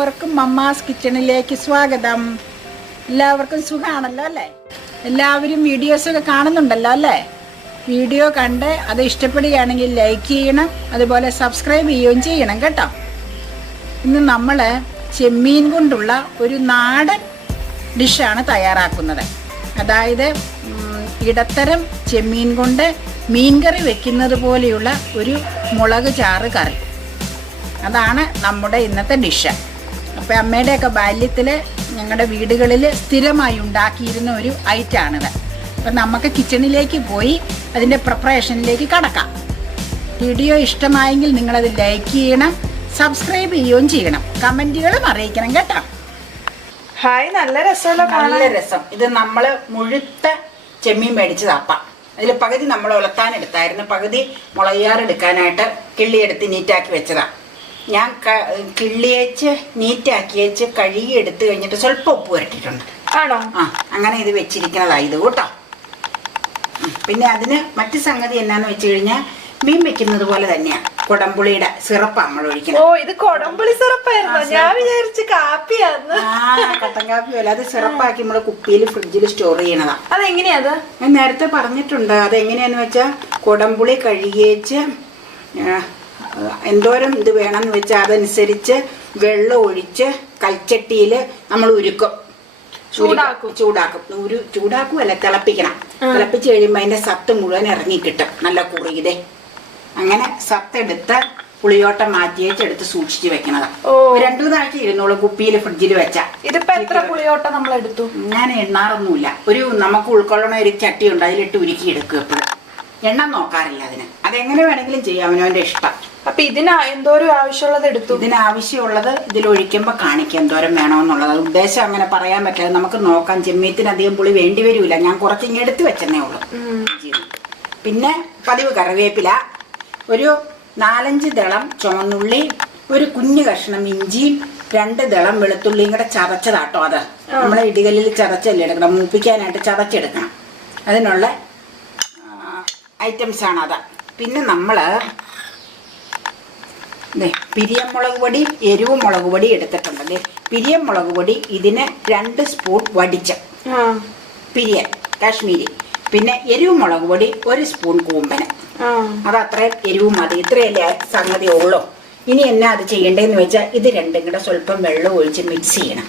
എല്ലാവർക്കും മമ്മാസ് കിച്ചണിലേക്ക് സ്വാഗതം. എല്ലാവർക്കും സുഖമാണല്ലോ അല്ലേ? എല്ലാവരും വീഡിയോസൊക്കെ കാണുന്നുണ്ടല്ലോ അല്ലേ? വീഡിയോ കണ്ട് അത് ഇഷ്ടപ്പെടുകയാണെങ്കിൽ ലൈക്ക് ചെയ്യണം, അതുപോലെ സബ്സ്ക്രൈബ് ചെയ്യുകയും ചെയ്യണം കേട്ടോ. ഇന്ന് നമ്മൾ ചെമ്മീൻ കൊണ്ടുള്ള ഒരു നാടൻ ഡിഷാണ് തയ്യാറാക്കുന്നത്. അതായത് ഇടത്തരം ചെമ്മീൻ കൊണ്ട് മീൻകറി വെക്കുന്നത് പോലെയുള്ള ഒരു മുളക് ചാറ് കറി. അതാണ് നമ്മുടെ ഇന്നത്തെ ഡിഷ്. അപ്പോൾ അമ്മയുടെയൊക്കെ ബാല്യത്തിൽ ഞങ്ങളുടെ വീടുകളിൽ സ്ഥിരമായി ഉണ്ടാക്കിയിരുന്ന ഒരു ഐറ്റമാണിത്. അപ്പം നമുക്ക് കിച്ചണിലേക്ക് പോയി അതിൻ്റെ പ്രിപ്പറേഷനിലേക്ക് കടക്കാം. വീഡിയോ ഇഷ്ടമായെങ്കിൽ നിങ്ങളത് ലൈക്ക് ചെയ്യണം, സബ്സ്ക്രൈബ് ചെയ്യുകയും ചെയ്യണം, കമൻറ്റുകളും അറിയിക്കണം കേട്ടോ. ഹായ്, നല്ല രസമുള്ള നല്ല രസം. ഇത് നമ്മൾ മുഴുത്ത ചെമ്മീൻ മേടിച്ചതാപ്പാം. അതിൽ പകുതി നമ്മൾ ഉലത്താനെടുത്തായിരുന്നു, പകുതി മുളകാറെടുക്കാനായിട്ട് കിള്ളിയെടുത്ത് നീറ്റാക്കി വെച്ചതാണ്. ഞാൻ കിള്ളിയേച്ച് നീറ്റാക്കിയേച്ച് കഴുകി എടുത്തു കഴിഞ്ഞിട്ട് സ്വല്പം ഉപ്പ് പുരട്ടിട്ടുണ്ട്. ആണോ? ആ, അങ്ങനെ ഇത് വെച്ചിരിക്കുന്നതാണ് ഇത് കേട്ടോ. പിന്നെ അതിന് മറ്റു സംഗതി എന്നാന്ന് വെച്ച് കഴിഞ്ഞാൽ മീൻ വെക്കുന്നത് പോലെ തന്നെയാണ്, കൊടംപുളിയുടെ സിറപ്പാണ് നമ്മൾ ഒഴിക്കുന്നത്. ഓ, ഇത് കൊടംപുളി സിറപ്പായിരുന്നു. ഞാൻ വിചാരിച്ചു കാപ്പിയാന്ന്. കട്ടൻ കാപ്പി പോലെ. അത് സിറപ്പാക്കി നമ്മൾ കുപ്പിയിൽ ഫ്രിഡ്ജിൽ സ്റ്റോർ ചെയ്യണതാണ്. അതെങ്ങനെയാ? അത് ഞാൻ നേരത്തെ പറഞ്ഞിട്ടുണ്ട്. അതെങ്ങനെയാന്ന് വെച്ചാൽ കൊടംപുളി കഴുകിയേച്ച് എന്തോരം ഇത് വേണമെന്ന് വെച്ചാൽ അതനുസരിച്ച് വെള്ളം ഒഴിച്ച് കൽച്ചട്ടിയിൽ നമ്മൾ ഉരുക്കും, ചൂടാക്കും. ചൂടാക്കുമല്ല, തിളപ്പിക്കണം. തിളപ്പിച്ച് കഴിയുമ്പോൾ അതിന്റെ സത്ത് മുഴുവൻ ഇറങ്ങി കിട്ടും, നല്ല കുറുകിതേ. അങ്ങനെ സത്തെടുത്ത് പുളിയോട്ടം മാറ്റിയേച്ചെടുത്ത് സൂക്ഷിച്ച് വെക്കണതാണ്. 2-3 ആഴ്ച ഇരുന്നോളൂ കുപ്പിയിൽ ഫ്രിഡ്ജിൽ വെച്ചാ. ഇതിപ്പോ എത്ര പുളിയോട്ടം നമ്മൾ എടുത്തു? ഞാൻ എണ്ണാറൊന്നുമില്ല. ഒരു നമുക്ക് ഉൾക്കൊള്ളണ ഒരു ചട്ടി ഉണ്ട്, അതിലിട്ട് ഉരുക്കി എടുക്കും. എപ്പോഴും എണ്ണ നോക്കാറില്ല അതിന്. അതെങ്ങനെ വേണമെങ്കിലും ചെയ്യാം, അവനവന്റെ ഇഷ്ടം. അപ്പൊ ഇതിന് എന്തോരം ആവശ്യമുള്ളത് എടുത്തു? ഇതിനാവശ്യമുള്ളത് ഇതിലൊഴിക്കുമ്പോൾ കാണിക്കാം എന്തോരം വേണമെന്നുള്ളത്. ഉദ്ദേശം അങ്ങനെ പറയാൻ പറ്റാതെ നമുക്ക് നോക്കാം. ചെമ്മീത്തിന് അധികം പുളി വേണ്ടി വരില്ല. ഞാൻ കുറച്ച് ഇങ്ങനെ എടുത്ത് വെച്ചെന്നേ ഉള്ളൂ. പിന്നെ പതിവ് കറിവേപ്പില, ഒരു 4-5 ദളം ചുവന്നുള്ളി, ഒരു കുഞ്ഞു കഷ്ണം ഇഞ്ചി, 2 ദളം വെളുത്തുള്ളിയും കൂടെ ചതച്ചതാട്ടോ. അത് നമ്മളെ ഇടികല്ലിൽ ചതച്ചല്ലേ എടുക്കണം, മൂപ്പിക്കാനായിട്ട് ചതച്ചെടുക്കണം. അതിനുള്ള ഐറ്റംസ് ആണ് അത്. പിന്നെ നമ്മൾ പിരിയമുളക് പൊടി, എരിവ് മുളക് പൊടി എടുത്തിട്ടുണ്ട്. പിരിയമുളക് പൊടി ഇതിന് 2 സ്പൂൺ വടിച്ച പിരിയൻ കാശ്മീരി. പിന്നെ എരിവ് മുളക് പൊടി 1 സ്പൂൺ കൂമ്പന്. അത് അത്രയും എരിവും മതി. ഇത്രയല്ലേ സംഗതി ഉള്ളൂ. ഇനി എന്നാ അത് ചെയ്യേണ്ടതെന്ന് വെച്ചാൽ ഇത് രണ്ടും കൂടെ സ്വല്പം വെള്ളം ഒഴിച്ച് മിക്സ് ചെയ്യണം.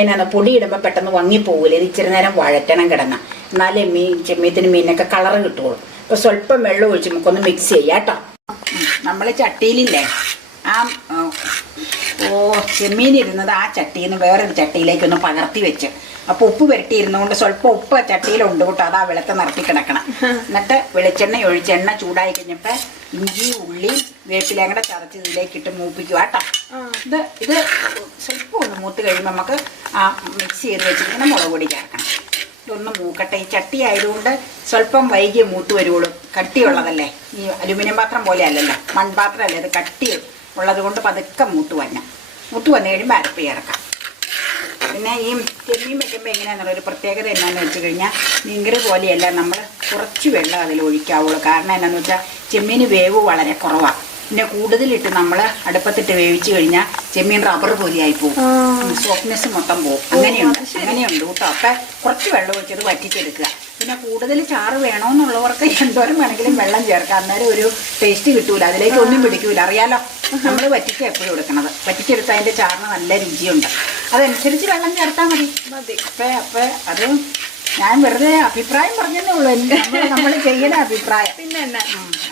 എന്നാ പൊടി ഇടുമ്പോൾ പെട്ടെന്ന് വങ്ങിപ്പോകില്ല. ഇത് ഇച്ചിരി നേരം വഴറ്റണം കിടന്ന, എന്നാലേ ചെമ്മീത്തിന് മീനൊക്കെ കളറ് കിട്ടുള്ളൂ. അപ്പൊ സ്വല്പം വെള്ളം ഒഴിച്ച് നമുക്കൊന്ന് മിക്സ് ചെയ്യാം കേട്ടോ. നമ്മൾ ചട്ടിയിലില്ലേ ചെമ്മീൻ ഇരുന്നത് ആ ചട്ടിയിൽ നിന്ന് വേറൊരു ചട്ടിയിലേക്കൊന്ന് പകർത്തി വെച്ച്, അപ്പോൾ ഉപ്പ് പുരട്ടിയിരുന്നുകൊണ്ട് സ്വല്പം ഉപ്പ് ചട്ടിയിലുണ്ട് കേട്ടോ. അതാ വെളുത്ത നിറത്തി കിടക്കണം. എന്നിട്ട് വെളിച്ചെണ്ണ ഒഴിച്ച് എണ്ണ ചൂടായി കഴിഞ്ഞപ്പോൾ ഇഞ്ചി, ഉള്ളി, വേപ്പിലയും കൂടെ ചതച്ച് ഇതിലേക്ക് ഇട്ട് മൂപ്പിക്കുക കേട്ടോ. ഇത് സ്വല്പം ഒന്ന് മൂത്ത് കഴിയുമ്പോൾ നമുക്ക് ആ മിക്സ് ചെയ്ത് വെച്ചിരിക്കുന്ന മുളക് പൊടി ചേർക്കണം. ഇതൊന്ന് മൂക്കട്ടെ. ഈ ചട്ടി ആയതുകൊണ്ട് സ്വല്പം വൈകിയ മൂത്ത് വരുള്ളൂ. കട്ടിയുള്ളതല്ലേ, ഈ അലുമിനിയം പാത്രം പോലെ അല്ലല്ലോ, മൺപാത്രമല്ലേ. ഇത് കട്ടി ഉള്ളത് കൊണ്ട് പതുക്കെ മൂത്ത് വന്നു കഴിയുമ്പോൾ അരപ്പ് ചേർക്കാം. പിന്നെ ഈ ചെമ്മീൻ വെക്കുമ്പോൾ എങ്ങനെയാണെന്നുള്ളൊരു പ്രത്യേകത എന്നാന്ന് വെച്ച് കഴിഞ്ഞാൽ മീൻകറി പോലെയല്ല, നമ്മൾ കുറച്ച് വെള്ളം അതിൽ ഒഴിക്കാവുള്ളൂ. കാരണം എന്നാന്ന് വെച്ചാൽ ചെമ്മീന് വേവ് വളരെ കുറവാണ്. പിന്നെ കൂടുതലിട്ട് നമ്മൾ അടുപ്പത്തിട്ട് വേവിച്ച് കഴിഞ്ഞാൽ ചെമ്മീൻ റബ്ബർ പോലെയായി പോകും, സോഫ്റ്റ്നെസ് മൊത്തം പോകും. അങ്ങനെയുണ്ട് കേട്ടോ. അപ്പം കുറച്ച് വെള്ളം ഒഴിച്ചത് വറ്റിച്ചെടുക്കുക. പിന്നെ കൂടുതൽ ചാറ് വേണമെന്നുള്ളവർക്ക് എന്തോരം വേണമെങ്കിലും വെള്ളം ചേർക്കാം. അന്നേരം ഒരു ടേസ്റ്റ് കിട്ടൂല, അതിലേക്ക് ഒന്നും പിടിക്കൂല. അറിയാലോ, നമ്മൾ വറ്റിച്ച് എപ്പോഴും എടുക്കണത്. വറ്റിച്ചെടുത്താൽ അതിൻ്റെ ചാറിന് നല്ല രുചിയുണ്ട്. അതനുസരിച്ച് വെള്ളം ചേർത്താൽ മതി. അപ്പം അത് ഞാൻ വെറുതെ അഭിപ്രായം പറഞ്ഞതേ ഉള്ളൂ. നമ്മൾ ചെയ്യുന്ന അഭിപ്രായം. പിന്നെ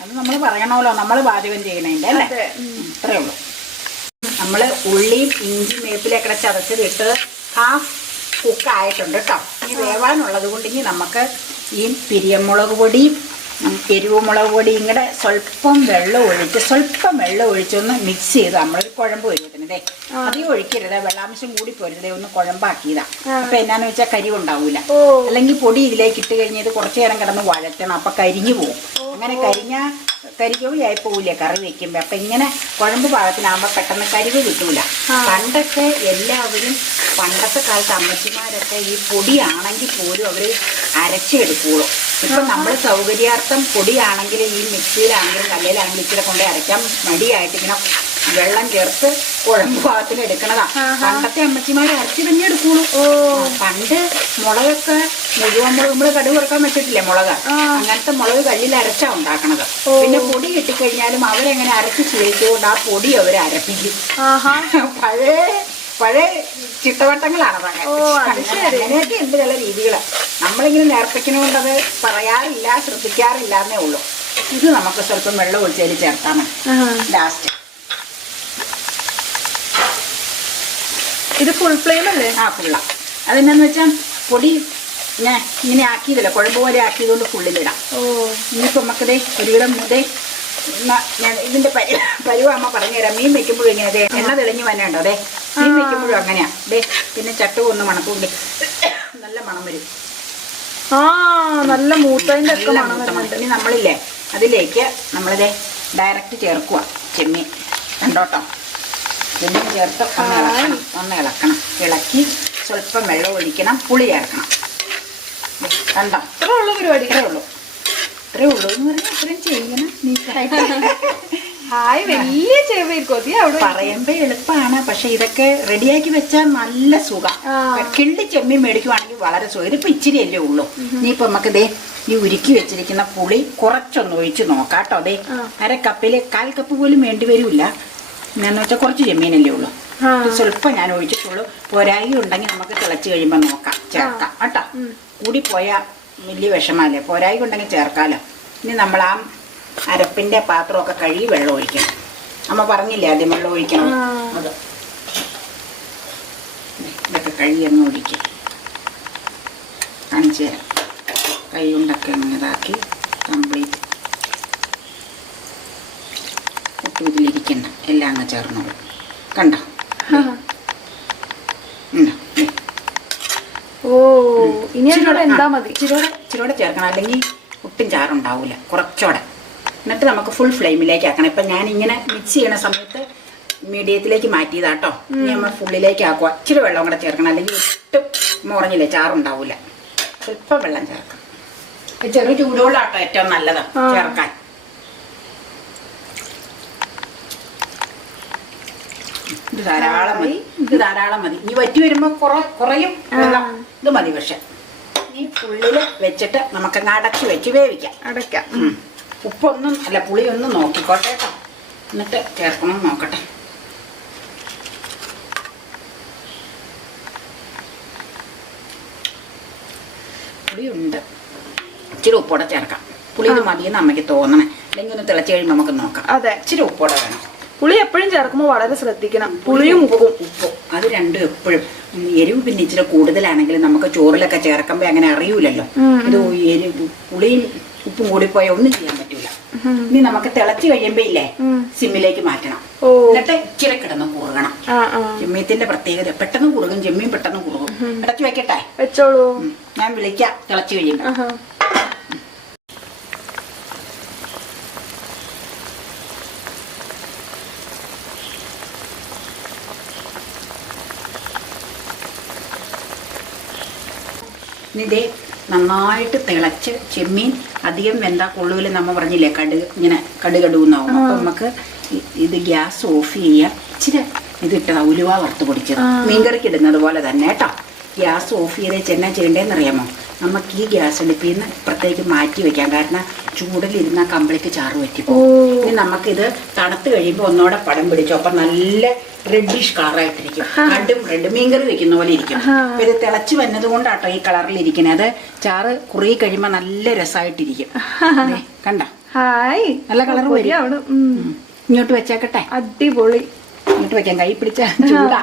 അത് നമ്മൾ പറയണമല്ലോ, നമ്മൾ പാചകം ചെയ്യണതിൻ്റെ അല്ലേ. അത്രേ ഉള്ളൂ. നമ്മൾ ഉള്ളിയും ഇഞ്ചിയും വേപ്പിലൊക്കെ ചതച്ചതിട്ട് ഹാഫ് കുക്കായിട്ടുണ്ട് കേട്ടോ. ഇനി വേവാനുള്ളത് കൊണ്ട് ഇനി നമുക്ക് ഈ പിരിയമുളക് പൊടിയും എരിവ് മുളക് പൊടിയും കൂടെ സ്വല്പം വെള്ളം ഒഴിച്ചൊന്ന് മിക്സ് ചെയ്ത് നമ്മളൊരു കുഴമ്പ് വരുന്നതേ. അധികം ഒഴിക്കരുത്, വെള്ളാംശം കൂടി പോരുതേ, ഒന്ന് കുഴമ്പാക്കിയതാ. അപ്പൊ എന്നാന്ന് വെച്ചാൽ കരി ഉണ്ടാവൂല. അല്ലെങ്കിൽ പൊടി ഇതിലേക്ക് ഇട്ട് കഴിഞ്ഞാൽ ഇത് കുറച്ചു നേരം കിടന്ന് വഴറ്റണം, അപ്പൊ കരിഞ്ഞു പോകും. അങ്ങനെ കരികവിയായി പോവില്ലേ കറി വെക്കുമ്പോ. അപ്പൊ ഇങ്ങനെ കുഴമ്പ് പാകത്തിനാകുമ്പോ പെട്ടെന്ന് കരിവ് കിട്ടൂല. പണ്ടത്തെ കാലത്ത് അമ്മച്ചിമാരൊക്കെ ഈ പൊടിയാണെങ്കിൽ പോലും അവര് അരച്ചെടുക്കുള്ളൂ. ഇപ്പൊ നമ്മൾ സൗകര്യാർത്ഥം പൊടിയാണെങ്കിൽ ഈ മിക്സിയിലാണെങ്കിലും കല്ലിലാണെങ്കിലും ഇച്ചിരി കൊണ്ട് അരയ്ക്കാൻ മടിയായിട്ട് ഇങ്ങനെ വെള്ളം ചേർത്ത് കുഴമ്പ് പാകത്തിൽ എടുക്കണതാ. പണ്ടത്തെ അമ്മച്ചിമാർ അരച്ച് തന്നെ എടുക്കുള്ളൂ. പണ്ട് മുളകൊക്കെ മുഴുവൻ മുളക് നമ്മള് കടുക് വറുക്കാൻ വെച്ചിട്ടില്ലേ മുളക്, അങ്ങനത്തെ മുളക് കല്ലിൽ അരച്ചാ ഉണ്ടാക്കണത്. പിന്നെ പൊടി കിട്ടിക്കഴിഞ്ഞാലും അവരെങ്ങനെ അരച്ച് ശീലിച്ചുകൊണ്ട് ആ പൊടി അവർ അരപ്പിക്കും. പഴയ ചിട്ടവട്ടങ്ങളാണ് അങ്ങനെയൊക്കെ ഉണ്ട് ചില രീതികള്. നമ്മളിങ്ങനെ നേർപ്പിക്കണോണ്ടത് പറയാറില്ല, ശ്രദ്ധിക്കാറില്ല എന്നേ ഉള്ളൂ. ഇത് നമുക്ക് സ്വല്പം വെള്ളം ഒഴിച്ചതിൽ ചേർത്താൽ മതി ലാസ്റ്റ്. ഇത് ഫുൾ ഫ്ലെയിം അല്ലേ? ഫുള്ള. അതെന്നാന്ന് വെച്ചാൽ പൊടി ഞാൻ ഇങ്ങനെ ആക്കിയതല്ല, കുഴമ്പ് പോലെ ആക്കിയതുകൊണ്ട് ഫുള്ളിലിടാം. ഇനിയിപ്പോൾ നമുക്കിതേ ഒരുവിധം മുതേ ഞാൻ ഇതിന്റെ പരുവ അമ്മ പറഞ്ഞുതരാം. മീൻ വെക്കുമ്പോഴും ഇങ്ങനെ അതെ എണ്ണ തെളിഞ്ഞ് വന്നുണ്ടോ അതെ, മീൻ വെക്കുമ്പോഴും അങ്ങനെയാ അതെ. പിന്നെ ചട്ടു ഒന്ന് മണക്കൂണ്ട് നല്ല മണം വരും. നല്ല മൂത്തതിന്റെ ഒക്കെ മണം. ഇനി നമ്മളില്ലേ അതിലേക്ക് നമ്മളിതേ ഡയറക്റ്റ് ചേർക്കുക ചെമ്മീൻ. കണ്ടോട്ടോ, ചെമ്മീൻ ചേർത്ത് ഒന്ന് ഇളക്കണം. ഇളക്കി സ്വല്പം വെള്ളം ഒഴിക്കണം, പുളി ചേർക്കണം. കണ്ടോ, ഇത്രേ ഉള്ളൂ പരിപാടി. ഇത്രേ ഉള്ളൂ എന്ന് പറഞ്ഞാൽ ഇത്രയും ചെയ്യണം നീറ്റായിട്ട്. വലിയ ചെവിയായിരിക്കും പറയുമ്പോ എളുപ്പമാണ്, പക്ഷെ ഇതൊക്കെ റെഡിയാക്കി വെച്ചാൽ നല്ല സുഖം. കിള്ളി ചെമ്മീൻ മേടിക്കുവാണെങ്കിൽ വളരെ സുഖം. ഇതിപ്പോ ഇച്ചിരി അല്ലേ ഉള്ളൂ. ഇനിയിപ്പൊ നമുക്ക് ദേ ഈ ഉരുക്കി വെച്ചിരിക്കുന്ന പുളി കുറച്ചൊന്ന് ഒഴിച്ച് നോക്കാട്ടോ. അതെ, 1/2 കപ്പില് 1/4 കപ്പ് പോലും വേണ്ടി വരില്ല. എന്നാന്ന് വെച്ചാൽ കുറച്ച് ചെമ്മീനല്ലേ ഉള്ളൂ, സ്വല്പം ഞാൻ ഒഴിച്ചിട്ടുള്ളൂ. പോരായി ഉണ്ടെങ്കിൽ നമുക്ക് തിളച്ച് കഴിയുമ്പോൾ നോക്കാം, ചേർക്കാം കേട്ടോ. കൂടിപ്പോയാൽ വലിയ വിഷമല്ലേ, പോരായി ഉണ്ടെങ്കിൽ ചേർക്കാലോ. ഇനി നമ്മൾ ആ അരപ്പിന്റെ പാത്രമൊക്കെ കഴുകി വെള്ളം ഒഴിക്കണം. അമ്മ പറഞ്ഞില്ലേ ആദ്യം വെള്ളം ഒഴിക്കണം. അത് ഇതൊക്കെ കഴുകി ഒന്ന് ഒഴിക്കുക. കാണിച്ചു തരാം. കൈ കൊണ്ടൊക്കെ ഒന്ന് ഇതാക്കി കംപ്ലീറ്റ്. ഒട്ടും ഇതിലിരിക്കണ്ട, എല്ലാം അങ്ങ് ചേർന്നോളൂ. കണ്ടോ? എന്താ മതി, ഇച്ചിരൂടെ ചേർക്കണം, അല്ലെങ്കിൽ ഒട്ടും ചാറുണ്ടാവൂല. കുറച്ചോടെ. എന്നിട്ട് നമുക്ക് ഫുൾ ഫ്ലെയിമിലേക്ക് ആക്കണം. ഇപ്പം ഞാൻ ഇങ്ങനെ മിക്സ് ചെയ്യണ സമയത്ത് മീഡിയത്തിലേക്ക് മാറ്റിയതാട്ടോ. ഇനി നമ്മൾ ഫുള്ളിലേക്ക് ആക്കുക. ഇച്ചിരി വെള്ളം കൂടെ ചേർക്കണം, അല്ലെങ്കിൽ ഒട്ടും മുറഞ്ഞില്ലേ ചാറുണ്ടാവൂല. സ്വല്പം വെള്ളം ചേർക്കാം. ചെറു ചൂടുവെള്ളാട്ടോ ഏറ്റവും നല്ലത് ചേർക്കാൻ. ഇത് ധാരാളം മതി. ഇനി വറ്റി വരുമ്പോ കുറയും വെള്ളം. ഇത് മതി. പക്ഷെ ഈ പുള്ളില് വെച്ചിട്ട് നമുക്ക് അടച്ചു വെച്ച് വേവിക്കാം. ഉപ്പൊന്നും അല്ല പുളിയൊന്നും നോക്കിക്കോട്ടെ കേട്ടോ, എന്നിട്ട് ചേർക്കണം നോക്കട്ടെ. പുളിയുണ്ട്, ഇച്ചിരി ഉപ്പോടെ ചേർക്കാം. പുളി ഇത് മതിയെന്ന് അമ്മയ്ക്ക് തോന്നണേ, അല്ലെങ്കിൽ ഒന്ന് തിളച്ച് കഴിയുമ്പോൾ നമുക്ക് നോക്കാം. അതെ, ഇച്ചിരി ഉപ്പോടെ വേണം. പുളി എപ്പോഴും ചേർക്കുമ്പോൾ വളരെ ശ്രദ്ധിക്കണം. പുളിയും ഉപ്പും അത് രണ്ടും എപ്പോഴും. എരിവ് പിന്നെ ഇച്ചിരി കൂടുതലാണെങ്കിൽ നമുക്ക് ചോറിലൊക്കെ ചേർക്കുമ്പോ അങ്ങനെ അറിയൂലല്ലോ. ഇത് എരിവ് പുളിയും ഉപ്പും കൂടിപ്പോയ ഒന്നും ചെയ്യാൻ പറ്റൂല. ഇനി നമുക്ക് തിളച്ച് കഴിയുമ്പോ ഇല്ലേ സിമ്മിലേക്ക് മാറ്റണം. എന്നിട്ട് ഇച്ചിരി കിടന്ന് കുറുകണം. ചെമ്മീത്തിന്റെ പ്രത്യേകത പെട്ടെന്ന് കുറുകും, ചെമ്മീൻ പെട്ടെന്ന് കുറുകും. അടച്ചു വെക്കട്ടെ? വെച്ചോളൂ, ഞാൻ വിളിക്കാം തിളച്ച് കഴിയുമ്പോ. ഇതേ നന്നായിട്ട് തിളച്ച് ചെമ്മീൻ അധികം വെന്താ കൊള്ളുവിൽ നമ്മൾ പറഞ്ഞില്ലേ ഇങ്ങനെ കടുകടുന്നാവും. അപ്പൊ നമുക്ക് ഇത് ഗ്യാസ് ഓഫ് ചെയ്യാം. ഇച്ചിരി ഇതിട്ടതാ ഉലുവ വറുത്ത് പൊടിച്ചത്, മീൻകറിക്ക് ഇടുന്നത് പോലെ തന്നെ കേട്ടോ. ഗ്യാസ് ഓഫ് ചെയ്ത് എന്നാ ചെയ്യേണ്ടതെന്ന് അറിയാമോ? നമുക്ക് ഈ ഗ്യാസ് അടുപ്പിൽ നിന്ന് ഇപ്പുറത്തേക്ക് മാറ്റി വെക്കാം. കാരണം ചൂടിലിരുന്ന കമ്പിളിക്ക് ചാറ് പറ്റിപ്പോകും. ഇനി നമുക്കിത് തണുത്ത് കഴിയുമ്പോൾ ഒന്നോടെ പടം പിടിച്ചു. അപ്പം നല്ല റെഡിഷ് കളറായിട്ടിരിക്കും. കണ്ടും റെഡ് മീൻകറി വെക്കുന്ന പോലെ ഇരിക്കും. അപ്പൊ ഇത് തിളച്ച് വന്നത് കൊണ്ടാട്ടോ ഈ കളറിലിരിക്കുന്നത്. അത് ചാറ് കുറുകി കഴിയുമ്പോൾ നല്ല രസമായിട്ടിരിക്കും. കണ്ട നല്ല കളർ വരും. ഇങ്ങോട്ട് വെച്ചേക്കട്ടെ? അടിപൊളി. ഇങ്ങോട്ട് വെക്കാം, കൈ പിടിച്ച ചൂടാ.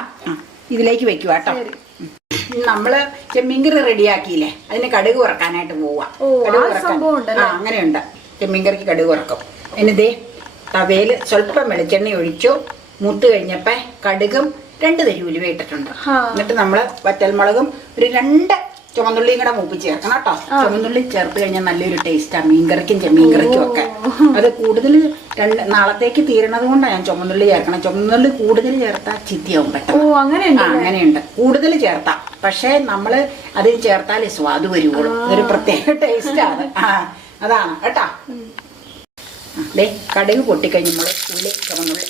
ഇതിലേക്ക് വെക്കുക കേട്ടോ. നമ്മള് ചെമ്മീൻകറി റെഡിയാക്കിയില്ലേ, അതിന് കടുക് വറക്കാനായിട്ട് പോവാ. അങ്ങനെയുണ്ട്, ചെമ്മീൻകറിക്ക് കടുക് വറക്കും. എന്നിതേ തവയില് സ്വല്പം വെളിച്ചെണ്ണ ഒഴിച്ചു. മൂത്ത് കഴിഞ്ഞപ്പോ കടുകും 2 തരി ഉലുവ ഇട്ടിട്ടുണ്ട്. എന്നിട്ട് നമ്മള് വറ്റൽമുളകും ഒരു 2 ചുമന്നുള്ളിയും കൂടെ മൂപ്പിച്ച് ചേർക്കണം കേട്ടോ. ചുമന്നുള്ളി ചേർത്ത് കഴിഞ്ഞാൽ നല്ലൊരു ടേസ്റ്റാ മീൻകറിക്കും ചെമ്മീൻകറിക്കും ഒക്കെ. അത് കൂടുതൽ നാളത്തേക്ക് തീരണത് കൊണ്ടാണ് ഞാൻ ചുമന്നുള്ളി ചേർക്കണം. ചുമന്നുള്ളി കൂടുതൽ ചേർത്താൽ ചിത്തിയാവും പെട്ടെന്ന്. അങ്ങനെയുണ്ട്, കൂടുതൽ ചേർത്താം. പക്ഷെ നമ്മള് അതിൽ ചേർത്താലേ സ്വാദ് വരുവുള്ളൂ. അതൊരു പ്രത്യേക ടേസ്റ്റാണ്. അതാണ് കേട്ടോ. കടുക് പൊട്ടിക്കഴിഞ്ഞ് നമ്മള് ഉള്ളി ചുമന്നുള്ളി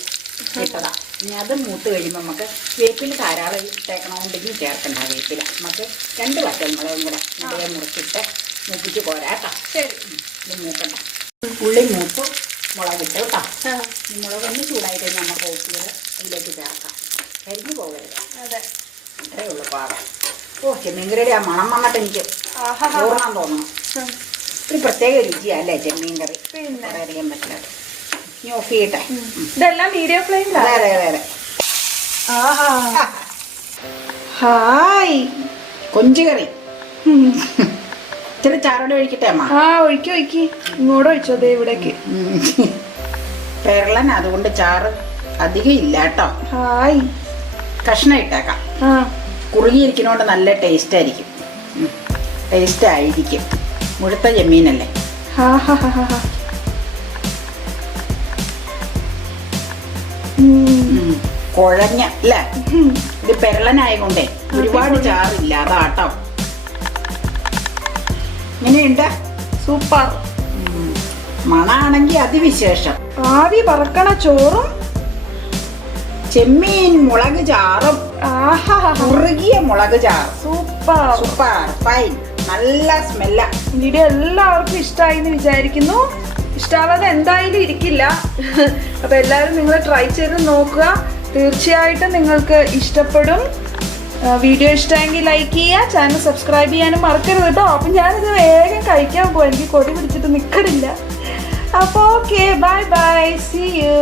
ഇട്ടതാ. ഇനി അത് മൂത്ത് കഴിയുമ്പോൾ നമുക്ക് വേപ്പില ധാരാളം ഇട്ടേക്കണമെന്നുണ്ടെങ്കിൽ ചേർക്കണ്ട. വേപ്പില നമുക്ക് 2 വറ്റൽമുളകും കൂടെ ഇടയെ മുറിച്ചിട്ട് മൂപ്പിച്ച് പോരാട്ടോ. ശരി, ഇത് മൂക്കണ്ട. ഉള്ളി മൂത്ത് മുളകിട്ട് കേട്ടോ. മുളകൊന്ന് ചൂടായി കഴിഞ്ഞാൽ നമുക്ക് ഓപ്പികൾ അതിലേക്ക് ചേർക്കാം. കരിഞ്ഞു പോകരുത്. അതെ, അത്രയേ ഉള്ളൂ പാകം. ഓ, ചെമ്മീൻ കറിയുടെ ആ മണം വന്നിട്ട് എനിക്ക് ഓർമ്മ തോന്നണം. ഒരു പ്രത്യേക രുചിയാണ് അല്ലേ ചെമ്മീൻ കറി? പിന്നെ അറിയാൻ പറ്റില്ല. ഇനി ഓഫ് ചെയ്യട്ടെ. ഇതെല്ലാം മീഡിയം ഫ്ലെയിമിലാണ്. അതെ അതെ അതെ. ഹായ്, കൊഞ്ച് കറി. ഇച്ചിരി ചാറോടെ ഒഴിക്കട്ടെ അമ്മ? ഒഴിക്കി ഇങ്ങോട്ട് ഒഴിച്ചോ. ദേ ഇവിടേക്ക്. കേരളൻ അതുകൊണ്ട് ചാറ് അധികം ഇല്ല കേട്ടോ. ഹായ്, കഷ്ണം ഇട്ടേക്കാം. കുറുകിയിരിക്കുന്നോണ്ട് നല്ല ടേസ്റ്റ് ആയിരിക്കും. ടേസ്റ്റ് ആയിരിക്കും. മുഴുത്ത ചെമ്മീനല്ലേ. കുഴഞ്ഞ അല്ലേ? ഇത് പെരളനായതുകൊണ്ടേ ഒരുപാട് ചാറില്ല. അതാട്ടോ. ഇങ്ങനെയുണ്ട്. സൂപ്പർ. മണാണെങ്കിൽ അതിവിശേഷം. ആവി പറക്കണ ചോറും ചെമ്മീൻ മുളക് ചാറും. കുറുകിയ മുളക് ചാറും. Super super fine. നല്ല സ്മെല്ല. വീഡിയോ എല്ലാവർക്കും ഇഷ്ടമായി എന്ന് വിചാരിക്കുന്നു. ഇഷ്ടമാവാതെ എന്തായാലും ഇരിക്കില്ല. അപ്പൊ എല്ലാവരും നിങ്ങൾ ട്രൈ ചെയ്ത് നോക്കുക. തീർച്ചയായിട്ടും നിങ്ങൾക്ക് ഇഷ്ടപ്പെടും. വീഡിയോ ഇഷ്ടമെങ്കിൽ ലൈക്ക് ചെയ്യുക, ചാനൽ സബ്സ്ക്രൈബ് ചെയ്യാനും മറക്കരുത് കേട്ടോ. അപ്പം ഞാനിത് വേഗം കഴിക്കാൻ പോകും. എനിക്ക് കൊടി പിടിച്ചിട്ട് നിൽക്കണില്ല. അപ്പോൾ okay, bye bye, see U.